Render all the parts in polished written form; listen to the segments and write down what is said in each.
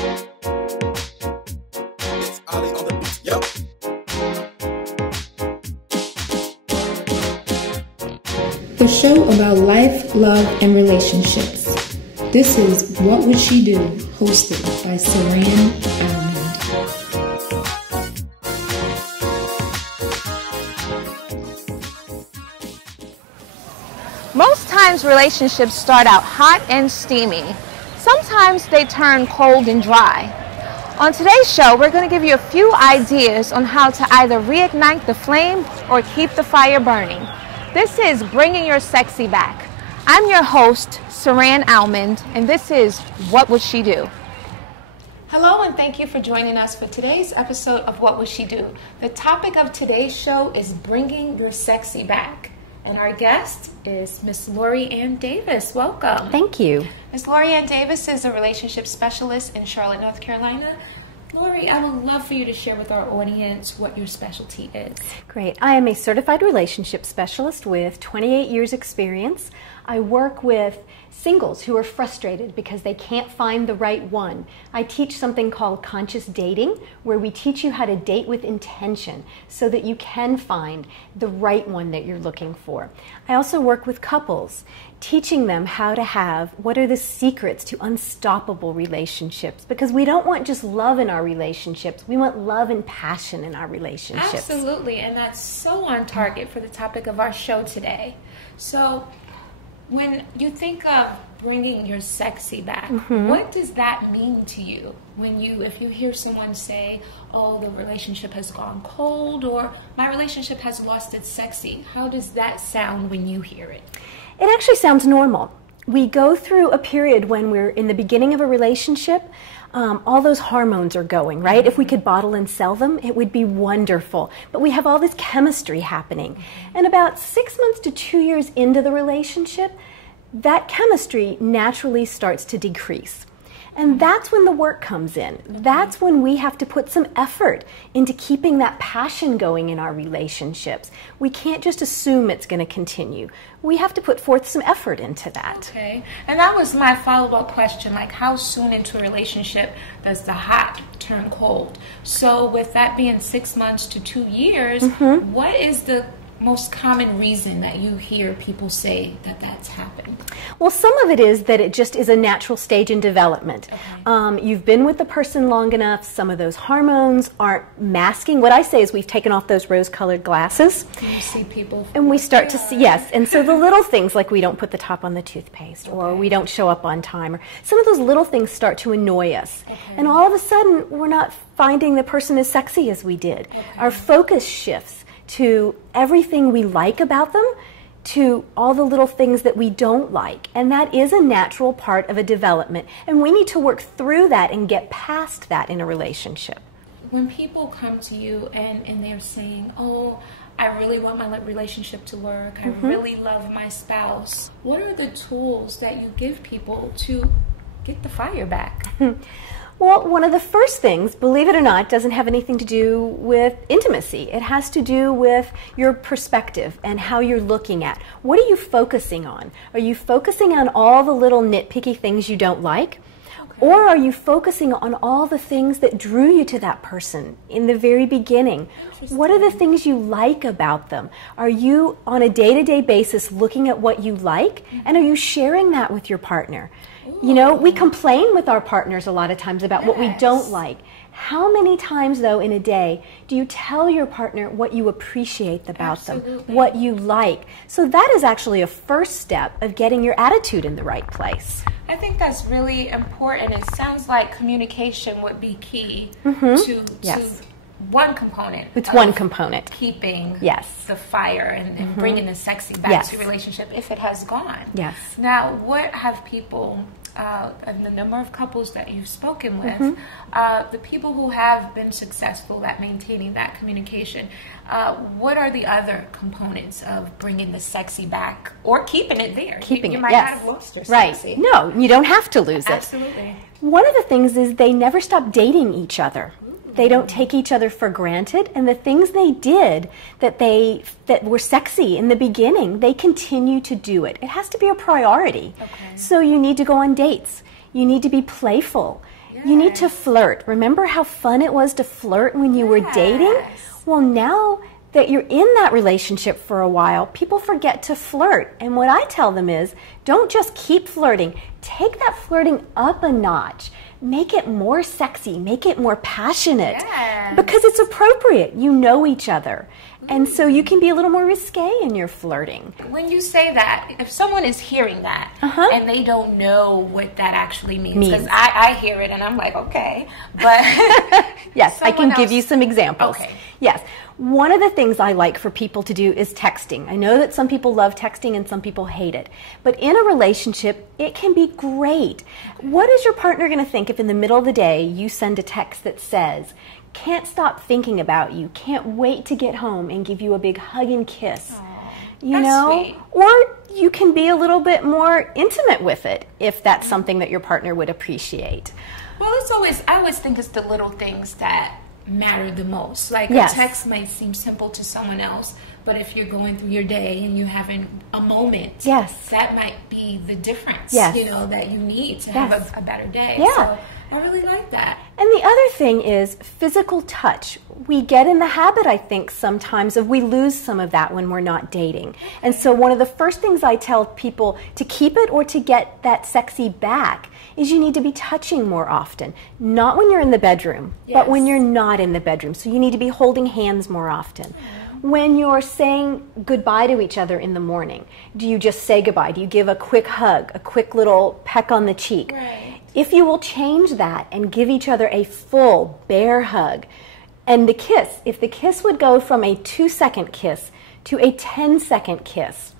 Ollie on the beat, yo. The show about life, love, and relationships. This is What Would She Do? Hosted by Saran Almond. Most times relationships start out hot and steamy. Sometimes they turn cold and dry. On today's show, we're going to give you a few ideas on how to either reignite the flame or keep the fire burning. This is Bringing Your Sexy Back. I'm your host, Saran Almond, and this is What Would She Do? Hello, and thank you for joining us for today's episode of What Would She Do? The topic of today's show is Bringing Your Sexy Back. And our guest is Miss Lori Ann Davis. Welcome. Thank you. Miss Lori Ann Davis is a relationship specialist in Charlotte, North Carolina. Lori, I would love for you to share with our audience what your specialty is. Great. I am a certified relationship specialist with 28 years experience. I work with singles who are frustrated because they can't find the right one. I teach something called conscious dating, where we teach you how to date with intention so that you can find the right one that you're looking for. I also work with couples, teaching them how to have what are the secrets to unstoppable relationships, because we don't want just love in our relationships, we want love and passion in our relationships. Absolutely, and that's so on target for the topic of our show today. So when you think of bringing your sexy back, what does that mean to you? If you hear someone say, oh, the relationship has gone cold, or my relationship has lost its sexy, how does that sound when you hear it? It actually sounds normal. We go through a period when we're in the beginning of a relationship, all those hormones are going, right? If we could bottle and sell them, it would be wonderful. But we have all this chemistry happening. And about 6 months to 2 years into the relationship, that chemistry naturally starts to decrease. And that's when the work comes in. That's when we have to put some effort into keeping that passion going in our relationships. We can't just assume it's going to continue. We have to put forth some effort into that. Okay. And that was my follow-up question, like how soon into a relationship does the hot turn cold? So with that being 6 months to 2 years, what is the most common reason that you hear people say that that's happened? Well, some of it is that it just is a natural stage in development. Okay. You've been with the person long enough, some of those hormones aren't masking. What I say is we've taken off those rose-colored glasses. You see people. And we start to see, yes, and so the little things like we don't put the top on the toothpaste, or we don't show up on time, or some of those little things start to annoy us. Okay. And all of a sudden, we're not finding the person as sexy as we did. Okay. Our focus shifts to everything we like about them, to all the little things that we don't like. And that is a natural part of a development. And we need to work through that and get past that in a relationship. When people come to you and they're saying, oh, I really want my relationship to work, I really love my spouse, what are the tools that you give people to get the fire back? Well, one of the first things, believe it or not, doesn't have anything to do with intimacy. It has to do with your perspective and how you're looking at. What are you focusing on? Are you focusing on all the little nitpicky things you don't like? Okay. Or are you focusing on all the things that drew you to that person in the very beginning? What are the things you like about them? Are you on a day-to-day basis looking at what you like? And are you sharing that with your partner? You know, we complain with our partners a lot of times about what we don't like. How many times, though, in a day do you tell your partner what you appreciate about them, what you like? So that is actually a first step of getting your attitude in the right place. I think that's really important. It sounds like communication would be key to one component. It's one component. Keeping the fire and bringing the sexy back to your relationship if it has gone. Yes. Now, what have people, and the number of couples that you've spoken with, the people who have been successful at maintaining that communication, what are the other components of bringing the sexy back or keeping it there? Keeping you it, might not have lost your sexy. Right. No, you don't have to lose it. Absolutely. One of the things is they never stop dating each other. They don't take each other for granted, and the things they did that were sexy in the beginning, they continue to do it. It has to be a priority. Okay. So you need to go on dates. You need to be playful. You need to flirt. Remember how fun it was to flirt when you were dating? Well, now that you're in that relationship for a while, people forget to flirt. And what I tell them is, don't just keep flirting. Take that flirting up a notch. Make it more sexy. Make it more passionate. Yes. Because it's appropriate. You know each other. And so you can be a little more risque in your flirting. When you say that, if someone is hearing that and they don't know what that actually means, because I hear it and I'm like, okay, but yes, I can give you some examples. Okay. Yes. One of the things I like for people to do is texting. I know that some people love texting and some people hate it. But in a relationship, it can be great. What is your partner going to think if in the middle of the day you send a text that says, can't stop thinking about you, can't wait to get home and give you a big hug and kiss? You know? Sweet. Or you can be a little bit more intimate with it if that's something that your partner would appreciate. Well, I always think it's the little things that matter the most. Like Yes. a text might seem simple to someone else, but if you're going through your day and you're having a moment, Yes. that might be the difference, Yes. that you need to Yes. have a better day. Yeah. So I really like that. And the other thing is physical touch. We get in the habit, I think, sometimes of we lose some of that when we're not dating. And so one of the first things I tell people to keep it or to get that sexy back is you need to be touching more often. Not when you're in the bedroom, but when you're not in the bedroom. So you need to be holding hands more often. When you're saying goodbye to each other in the morning, do you just say goodbye? Do you give a quick hug, a quick little peck on the cheek? Right. If you will change that and give each other a full bear hug, and the kiss, if the kiss would go from a 2-second kiss to a 10-second kiss,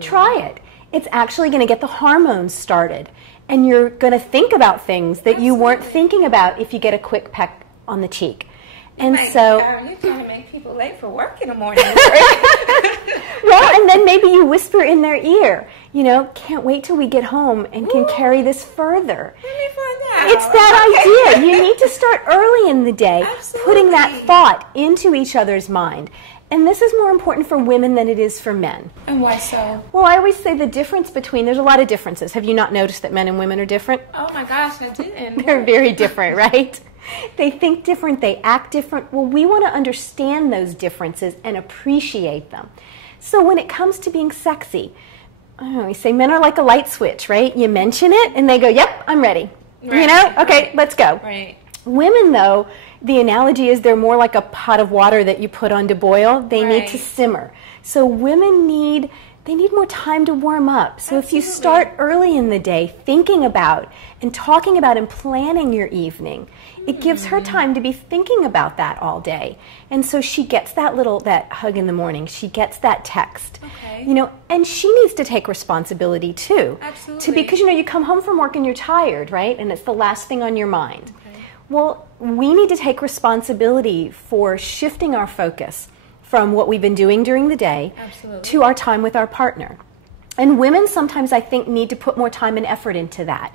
try it. It's actually going to get the hormones started, and you're going to think about things that you weren't thinking about if you get a quick peck on the cheek. And so, you're trying to make people late for work in the morning. well, and then maybe you whisper in their ear, can't wait till we get home and can carry this further. Let me find out. It's that idea. You need to start early in the day, putting that Absolutely. thought into each other's mind. And this is more important for women than it is for men. And why so? Well, I always say the difference there's a lot of differences. Have you not noticed that men and women are different? Oh my gosh, I didn't. They're very different, right? They think different, they act different. Well, we want to understand those differences and appreciate them. So when it comes to being sexy, I don't know, we say men are like a light switch, right? You mention it and they go, yep, I'm ready. Right, Okay, right. let's go. Right. Women, though, the analogy is they're more like a pot of water that you put on to boil. They need to Right. simmer. So women need more time to warm up. So if you Absolutely. start early in the day thinking about and talking about and planning your evening, it gives her time to be thinking about that all day. And so she gets that hug in the morning. She gets that text. Okay. And she needs to take responsibility too. Absolutely. Because you come home from work and you're tired, right? And it's the last thing on your mind. Well, we need to take responsibility for shifting our focus from what we've been doing during the day to our time with our partner. And women sometimes, I think, need to put more time and effort into that.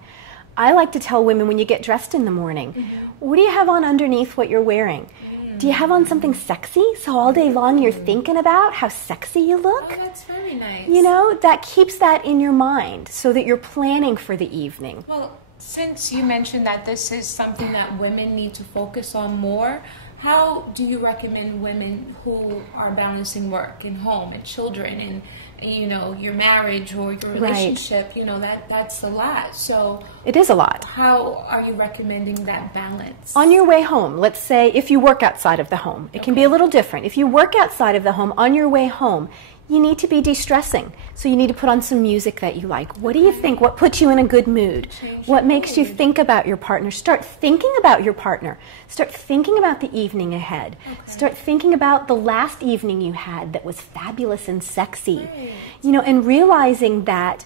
I like to tell women when you get dressed in the morning, what do you have on underneath what you're wearing? Do you have on something sexy? So all day long you're thinking about how sexy you look? Oh, that's very nice. That keeps that in your mind so that you're planning for the evening. Well, since you mentioned that this is something that women need to focus on more, how do you recommend women who are balancing work and home and children and your marriage or your relationship, that's a lot. So it is a lot. how are you recommending that balance? On your way home, let's say if you work outside of the home, it can be a little different. If you work outside of the home, on your way home, you need to be de-stressing. So you need to put on some music that you like. What do you think? What puts you in a good mood? What makes you think about your partner? Start thinking about your partner. Start thinking about the evening ahead. Start thinking about the last evening you had that was fabulous and sexy. And realizing that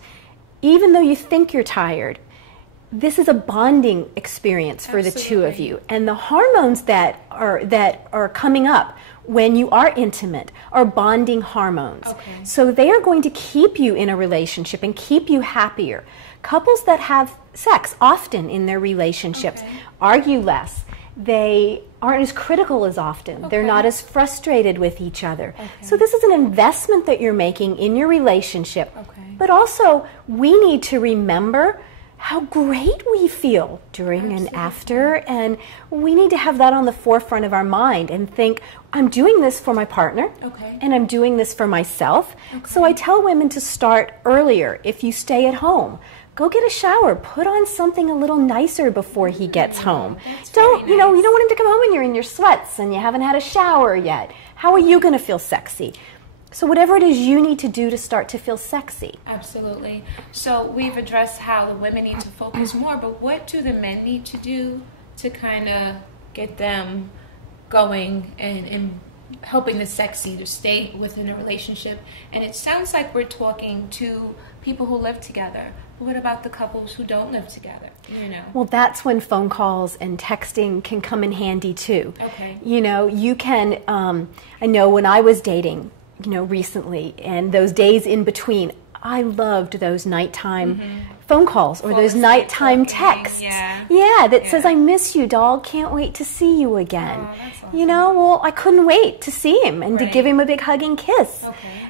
even though you think you're tired, this is a bonding experience for the two of you. And the hormones that are coming up when you are intimate are bonding hormones. So they are going to keep you in a relationship and keep you happier. Couples that have sex often in their relationships argue less. They aren't as critical as often. They're not as frustrated with each other. So this is an investment that you're making in your relationship. But also, we need to remember how great we feel during and after, and we need to have that on the forefront of our mind and think, I'm doing this for my partner, and I'm doing this for myself. So I tell women to start earlier. If you stay at home, go get a shower, put on something a little nicer before he gets home. Don't, you know, you don't want him to come home and you're in your sweats and you haven't had a shower yet. How are you going to feel sexy? So whatever it is you need to do to start to feel sexy. Absolutely. So we've addressed how the women need to focus more, but what do the men need to do to kind of get them going and helping the sexy to stay within a relationship? And it sounds like we're talking to people who live together. But what about the couples who don't live together? You know. Well, that's when phone calls and texting can come in handy too. Okay. You know, you can, I know when I was dating, you know, recently, and those days in between, I loved those nighttime phone calls or those nighttime texts. That says, I miss you, doll, can't wait to see you again. Oh, that's awesome. You know, well, I couldn't wait to see him and to give him a big hugging kiss.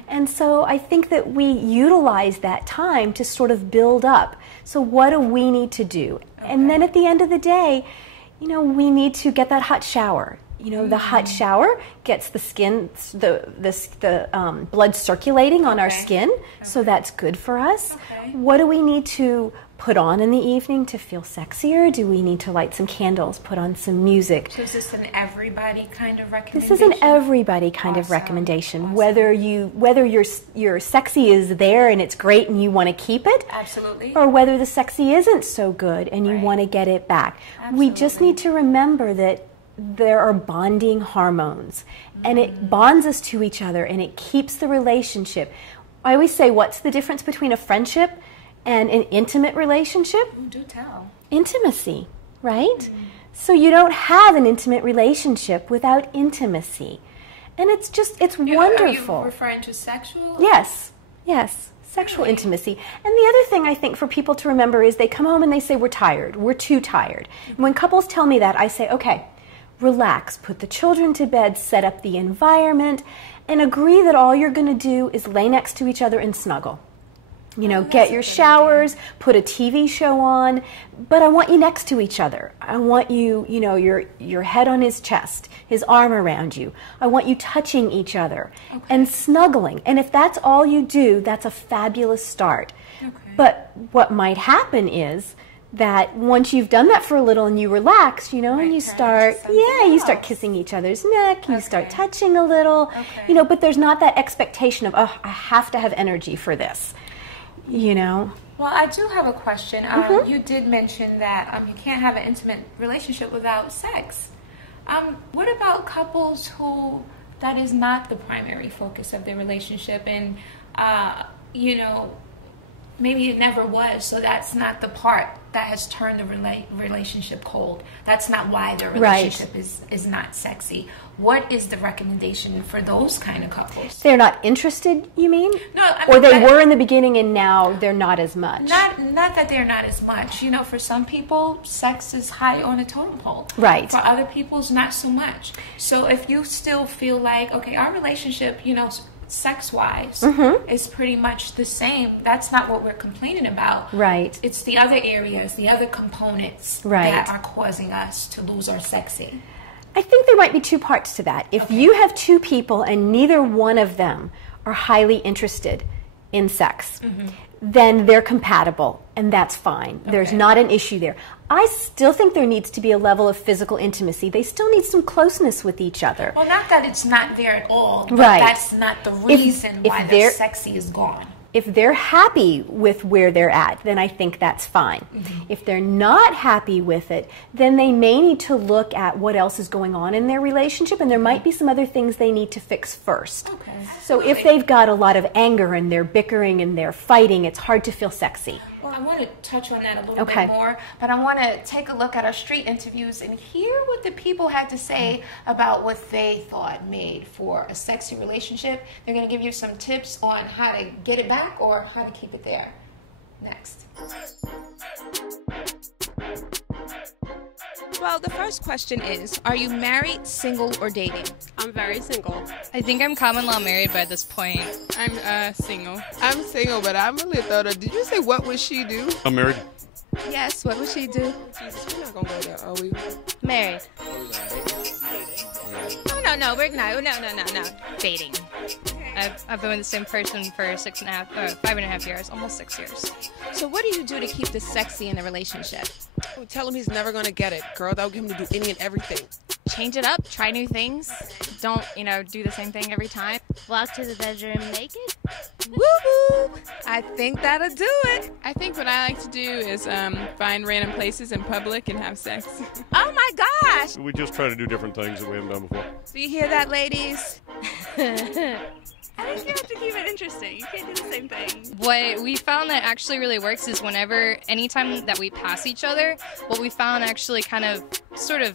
And so I think that we utilize that time to sort of build up. So what do we need to do? And then at the end of the day, you know, we need to get that hot shower. You know, the hot shower gets the skin, the blood circulating on our skin, so that's good for us. What do we need to put on in the evening to feel sexier? Do we need to light some candles, put on some music? So is this an everybody kind of recommendation? This is an everybody kind of recommendation. Whether your sexy is there and it's great and you want to keep it, or whether the sexy isn't so good and you want to get it back. We just need to remember that there are bonding hormones, and it bonds us to each other, and it keeps the relationship. I always say, what's the difference between a friendship and an intimate relationship? Do tell. Intimacy, right? So you don't have an intimate relationship without intimacy. And it's just, it's wonderful. Are you referring to sexual? Yes, yes. Sexual intimacy. And the other thing I think for people to remember is they come home and they say, we're tired, we're too tired. When couples tell me that, I say, okay, relax, put the children to bed, set up the environment, and agree that all you're going to do is lay next to each other and snuggle. You know, get your showers, put a TV show on, but I want you next to each other. I want you, you know, your head on his chest, his arm around you. I want you touching each other and snuggling. And if that's all you do, that's a fabulous start. But what might happen is that once you've done that for a little and you relax, you know, and you start, you start kissing each other's neck, you start touching a little, you know, but there's not that expectation of, oh, I have to have energy for this, you know. Well, I do have a question. You did mention that you can't have an intimate relationship without sex. What about couples who that is not the primary focus of their relationship, and, you know, maybe it never was, so that's not the part that has turned the relationship cold. That's not why their relationship is not sexy. What is the recommendation for those kind of couples? They're not interested, you mean? No, I or mean, they were in the beginning and now they're not as much. Not that they're not as much. You know, for some people, sex is high on a totem pole. Right. For other people's, not so much. So if you still feel like, okay, our relationship, you know, sex-wise is pretty much the same. That's not what we're complaining about. Right. It's the other areas, the other components that are causing us to lose our sexy. I think there might be two parts to that. If you have two people and neither one of them are highly interested in sex, then they're compatible, and that's fine. There's not an issue there. I still think there needs to be a level of physical intimacy. They still need some closeness with each other. Well, not that it's not there at all, but that's not the reason why their sexy is gone. If they're happy with where they're at, then I think that's fine. If they're not happy with it, then they may need to look at what else is going on in their relationship, and there might be some other things they need to fix first. So if they've got a lot of anger and they're bickering and they're fighting, it's hard to feel sexy. Well, I want to touch on that a little bit more, but I want to take a look at our street interviews and hear what the people had to say about what they thought made for a sexy relationship. They're going to give you some tips on how to get it back or how to keep it there. Next. Well, the first question is, are you married, single, or dating? I'm very single. I think I'm common law married by this point. I'm single. I'm single, but I'm really thought of, did you say what would she do? I'm married. Yes, what would she do? Jesus, we're not gonna go there, are we? Married. No, we're not. No. Dating. I've been with the same person for 5.5 years, almost 6 years. So what do you do to keep the sexy in the relationship? Oh, tell him he's never gonna get it, girl. That'll get him to do any and everything. Change it up, try new things. Don't, do the same thing every time. Walk to the bedroom naked. Woo-hoo! I think that'll do it. I think what I like to do is find random places in public and have sex. Oh my gosh! We just try to do different things that we haven't done before. Do you hear that, ladies? I think you have to keep it interesting. You can't do the same thing. What we found that actually really works is anytime that we pass each other, what we found actually kind of sort of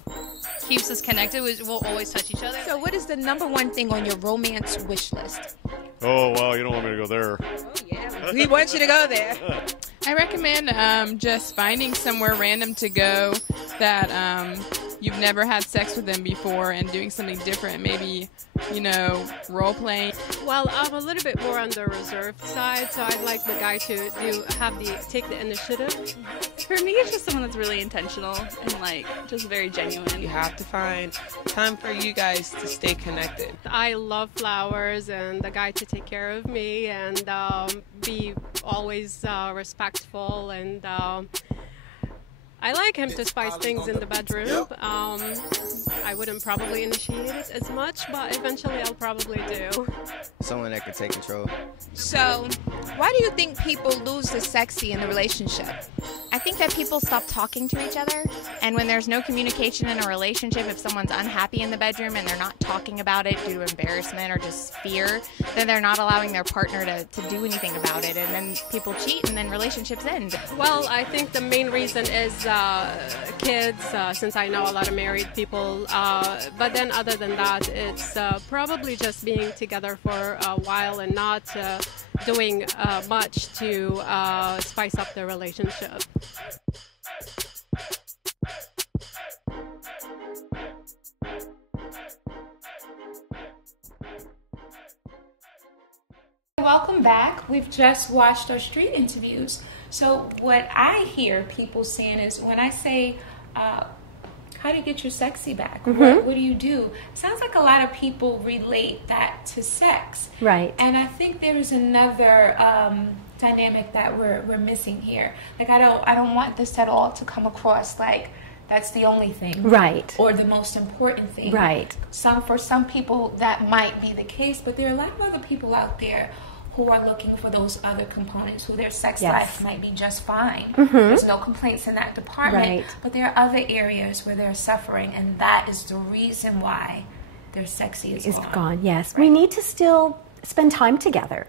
keeps us connected is we'll always touch each other. So what is the #1 thing on your romance wish list? Oh, wow, you don't want me to go there. Oh, yeah. We want you to go there. I recommend just finding somewhere random to go that you've never had sex with them before and doing something different. Maybe, role playing. Well, I'm a little bit more on the reserved side, so I'd like the guy to take the initiative. For me, it's just someone that's really intentional and just very genuine. You have to find time for you guys to stay connected. I love flowers and the guy to take care of me and be always respectful and I like him to spice things in the bedroom. I wouldn't probably initiate it as much, but eventually I'll probably do. Someone that can take control. So why do you think people lose the sexy in the relationship? I think that people stop talking to each other, and when there's no communication in a relationship, if someone's unhappy in the bedroom and they're not talking about it due to embarrassment or just fear, then they're not allowing their partner to do anything about it, and then people cheat and then relationships end. Well, I think the main reason is kids, since I know a lot of married people, but then other than that, it's probably just being together for a while and not doing much to spice up the relationship. Welcome back. We've just watched our street interviews. So what I hear people saying is when I say, how do you get your sexy back? What do you do? Sounds like a lot of people relate that to sex. Right. And I think there is another dynamic that we're missing here. Like I don't want this at all to come across like that's the only thing. Right. Or the most important thing. Right. For some people that might be the case, but there are a lot of other people out there who are looking for those other components, who their sex life might be just fine. There's no complaints in that department, but there are other areas where they're suffering, and that is the reason why their sexy is gone. Yes. Right. We need to still spend time together,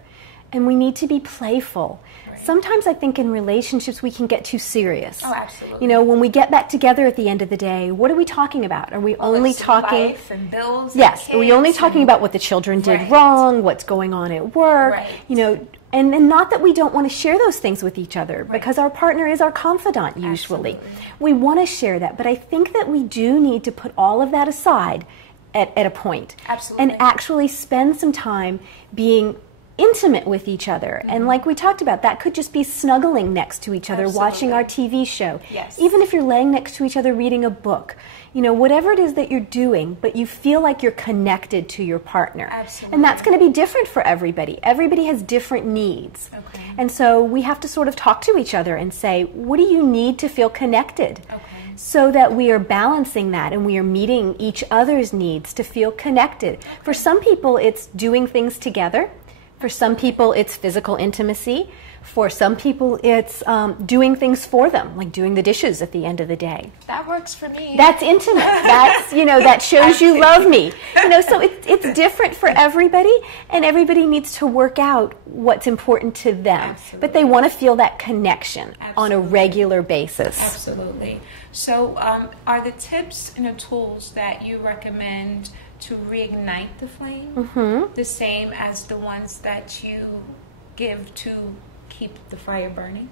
and we need to be playful. Sometimes I think in relationships we can get too serious. Oh, absolutely. When we get back together at the end of the day, what are we talking about? Are we only talking life and bills? Yes. And are we only talking about what the children did wrong, what's going on at work? And not that we don't want to share those things with each other, because our partner is our confidant usually. Absolutely. We want to share that, but I think that we do need to put all of that aside at a point. Absolutely. And actually spend some time being intimate with each other. And like we talked about, that could just be snuggling next to each other, watching our TV show. Yes. Even if you're laying next to each other reading a book. Whatever it is that you're doing, but you feel like you're connected to your partner. Absolutely. And that's going to be different for everybody. Everybody has different needs. Okay. And so we have to sort of talk to each other and say, what do you need to feel connected? Okay. So that we are balancing that and we are meeting each other's needs to feel connected. Okay. For some people, it's doing things together. For some people, it's physical intimacy. For some people, it's doing things for them, like doing the dishes at the end of the day. That works for me. That's intimate. That's, that shows you love me. So it's different for everybody, and everybody needs to work out what's important to them. Absolutely. But they want to feel that connection on a regular basis. Absolutely. So are the tips and the tools that you recommend to reignite the flame the same as the ones that you give to keep the fire burning?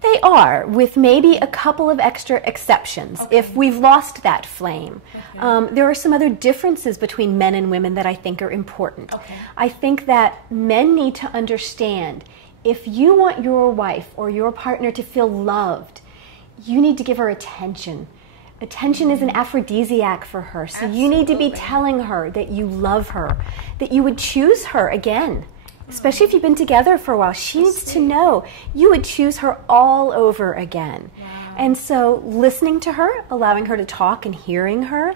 They are, with maybe a couple of extra exceptions. Okay. If we've lost that flame, there are some other differences between men and women that I think are important. Okay. I think that men need to understand if you want your wife or your partner to feel loved, you need to give her attention. Attention is an aphrodisiac for her. So you need to be telling her that you love her, that you would choose her again. Especially if you've been together for a while. She needs to know you would choose her all over again. Wow. And so listening to her, allowing her to talk and hearing her,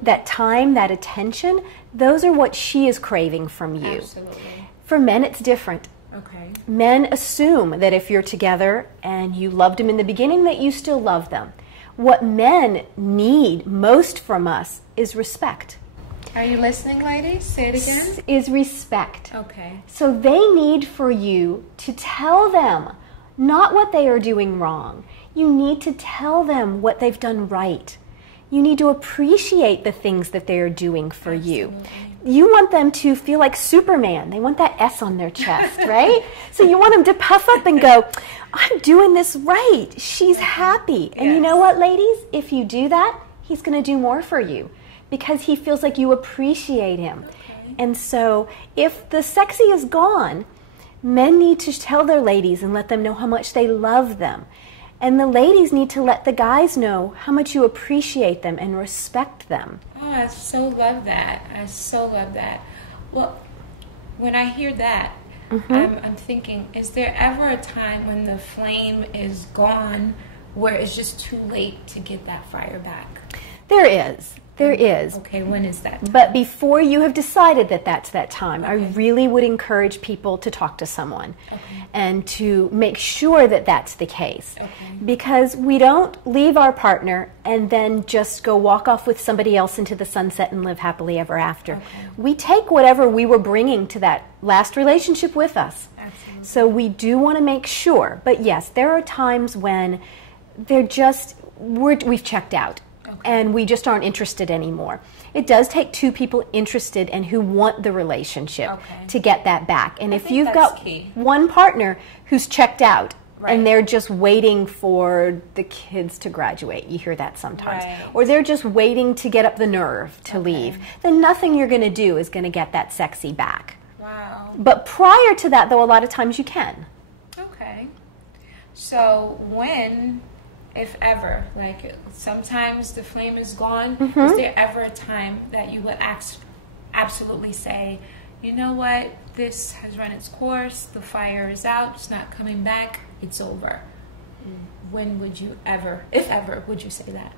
that time, that attention, those are what she is craving from you. Absolutely. For men, it's different. Okay. Men assume that if you're together and you loved them in the beginning, that you still love them. What men need most from us is respect. Are you listening, ladies? Say it again. Is respect. Okay. So they need for you to tell them not what they are doing wrong. You need to tell them what they've done right. You need to appreciate the things that they are doing for you. You want them to feel like Superman. They want that S on their chest, right? So you want them to puff up and go, I'm doing this right. She's happy. And you know what, ladies? If you do that, he's going to do more for you because he feels like you appreciate him. Okay. And so if the sexy is gone, men need to tell their ladies and let them know how much they love them. And the ladies need to let the guys know how much you appreciate them and respect them. Oh, I so love that. I so love that. Well, when I hear that, I'm thinking, is there ever a time when the flame is gone where it's just too late to get that fire back? There is. There is. Okay, when is that time? But before you have decided that that's that time, I really would encourage people to talk to someone and to make sure that that's the case. Because we don't leave our partner and then just go walk off with somebody else into the sunset and live happily ever after. We take whatever we were bringing to that last relationship with us. Absolutely. So we do want to make sure. But yes, there are times when they're just, we've checked out. And we just aren't interested anymore. It does take two people interested and who want the relationship to get that back. And if you've got one partner who's checked out and they're just waiting for the kids to graduate, you hear that sometimes, or they're just waiting to get up the nerve to leave, then nothing you're going to do is going to get that sexy back. Wow. But prior to that, though, a lot of times you can. Okay. So when, if ever, like sometimes the flame is gone, is there ever a time that you would absolutely say, you know what, this has run its course, the fire is out, it's not coming back, it's over? When would you ever, if ever, would you say that?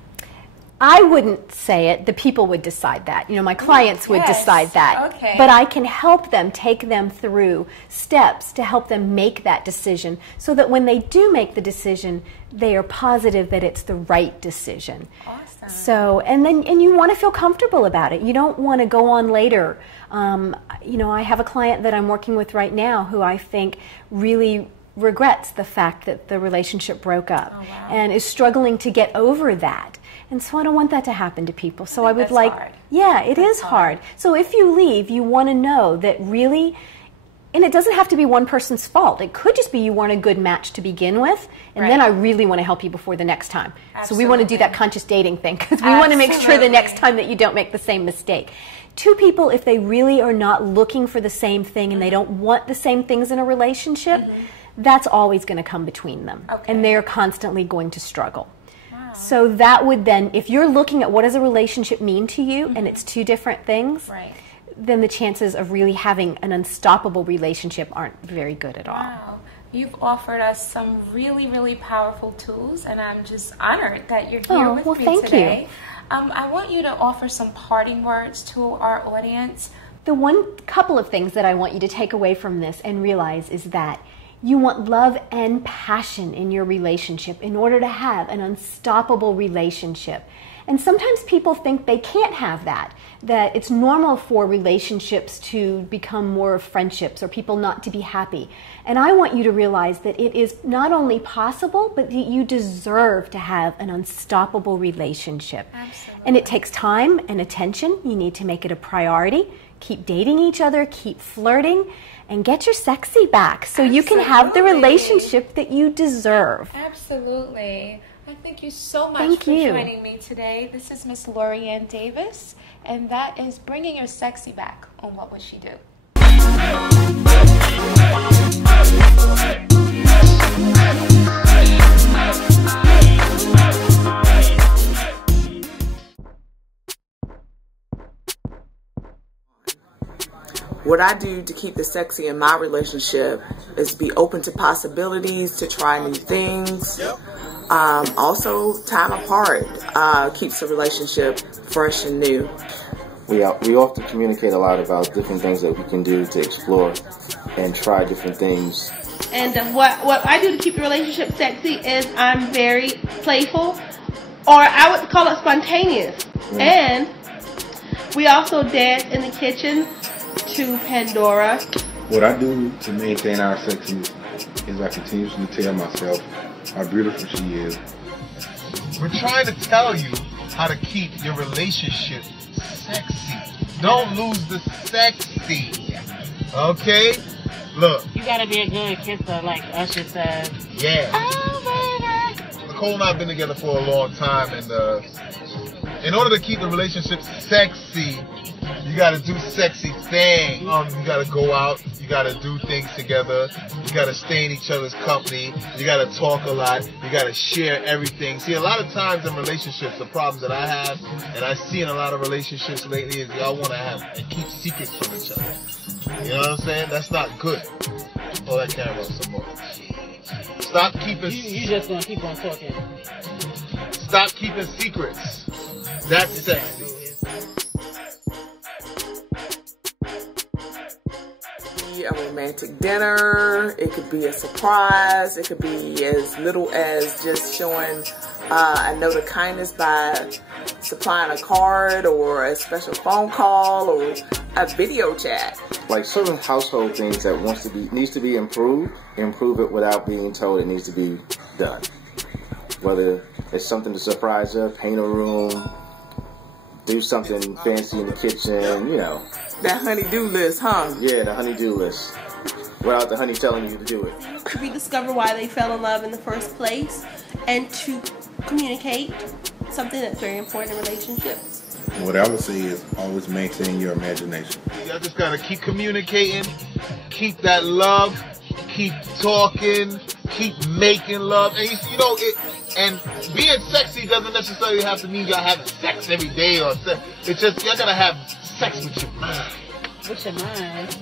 I wouldn't say it. The people would decide that. You know, my clients would decide that. Okay. But I can help them, take them through steps to help them make that decision so that when they do make the decision, they are positive that it's the right decision. Awesome. So, and you want to feel comfortable about it. You don't want to go on later. You know, I have a client that I'm working with right now who I think really regrets the fact that the relationship broke up and is struggling to get over that. And so I don't want that to happen to people. So I would like, yeah, it is hard. So if you leave, you want to know that really, and it doesn't have to be one person's fault. It could just be you weren't a good match to begin with, and then I really want to help you before the next time. So we want to do that conscious dating thing because we want to make sure the next time that you don't make the same mistake. Two people, if they really are not looking for the same thing and they don't want the same things in a relationship, that's always going to come between them. And they're constantly going to struggle. So that would then, if you're looking at what does a relationship mean to you, and it's two different things, then the chances of really having an unstoppable relationship aren't very good at all. Wow. You've offered us some really, really powerful tools, and I'm just honored that you're here with me today. You. I want you to offer some parting words to our audience. The couple of things that I want you to take away from this and realize is that you want love and passion in your relationship in order to have an unstoppable relationship. And sometimes people think they can't have that it's normal for relationships to become more friendships or people not to be happy. And I want you to realize that it is not only possible, but that you deserve to have an unstoppable relationship. Absolutely. And it takes time and attention. You need to make it a priority. Keep dating each other, keep flirting, and get your sexy back so you can have the relationship that you deserve. Absolutely. I thank you so much for joining me today. This is Miss Lorianne Davis, and that is Bringing Your Sexy Back on What Would She Do? What I do to keep the sexy in my relationship is be open to possibilities, to try new things. Also, time apart keeps the relationship fresh and new. We often communicate a lot about different things that we can do to explore and try different things. And what I do to keep the relationship sexy is I'm very playful, or I would call it spontaneous. And we also dance in the kitchen to Pandora. What I do to maintain our sexiness is I continuously tell myself how beautiful she is. We're trying to tell you how to keep your relationship sexy. Don't lose the sexy. Okay? Look. You gotta be a good kisser, like Usher said. Yeah. Oh, baby. Nicole and I have been together for a long time, and in order to keep the relationship sexy, you gotta do sexy things. You gotta go out. You gotta do things together. You gotta stay in each other's company. You gotta talk a lot. You gotta share everything. See, a lot of times in relationships, the problems that I have, and I see in a lot of relationships lately, is y'all wanna have and keep secrets from each other. You know what I'm saying? That's not good. Oh, that camera some more. Stop keeping. You just gonna keep on talking. Stop keeping secrets. That's sexy. A romantic dinner, it could be a surprise, it could be as little as just showing a note of kindness by supplying a card or a special phone call or a video chat. Like certain household things that needs to be improved, improve it without being told it needs to be done. Whether it's something to surprise her, paint a room, do something fancy in the kitchen, you know. That honey-do list, huh? Yeah, the honey-do list. Without the honey telling you to do it. To rediscover why they fell in love in the first place, and to communicate, something that's very important in relationships. What I would say is always maintain your imagination. You just gotta keep communicating, keep that love, keep talking, keep making love, and you know it. And being sexy doesn't necessarily have to mean y'all having sex every day or sex. It's just y'all gotta have sex with your mind. With your mind.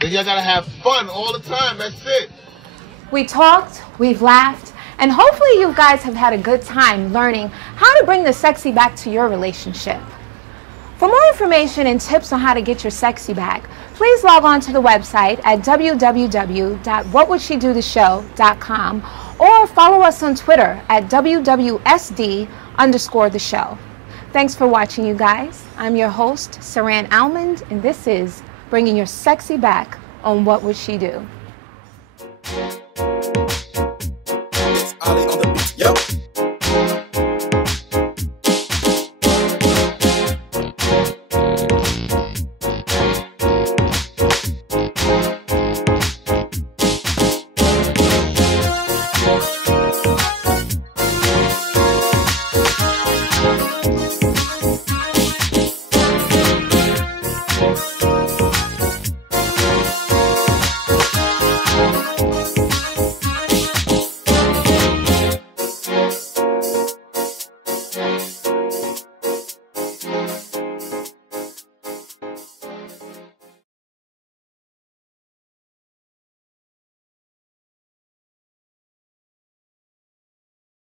Then y'all gotta have fun all the time. That's it. We talked, we've laughed, and hopefully you guys have had a good time learning how to bring the sexy back to your relationship. For more information and tips on how to get your sexy back, please log on to the website at www.whatwouldshedotoshow.com or follow us on Twitter at WWSD_the show. Thanks for watching, you guys. I'm your host, Saran Almond, and this is Bringing Your Sexy Back on What Would She Do? Ali on the beat, yo.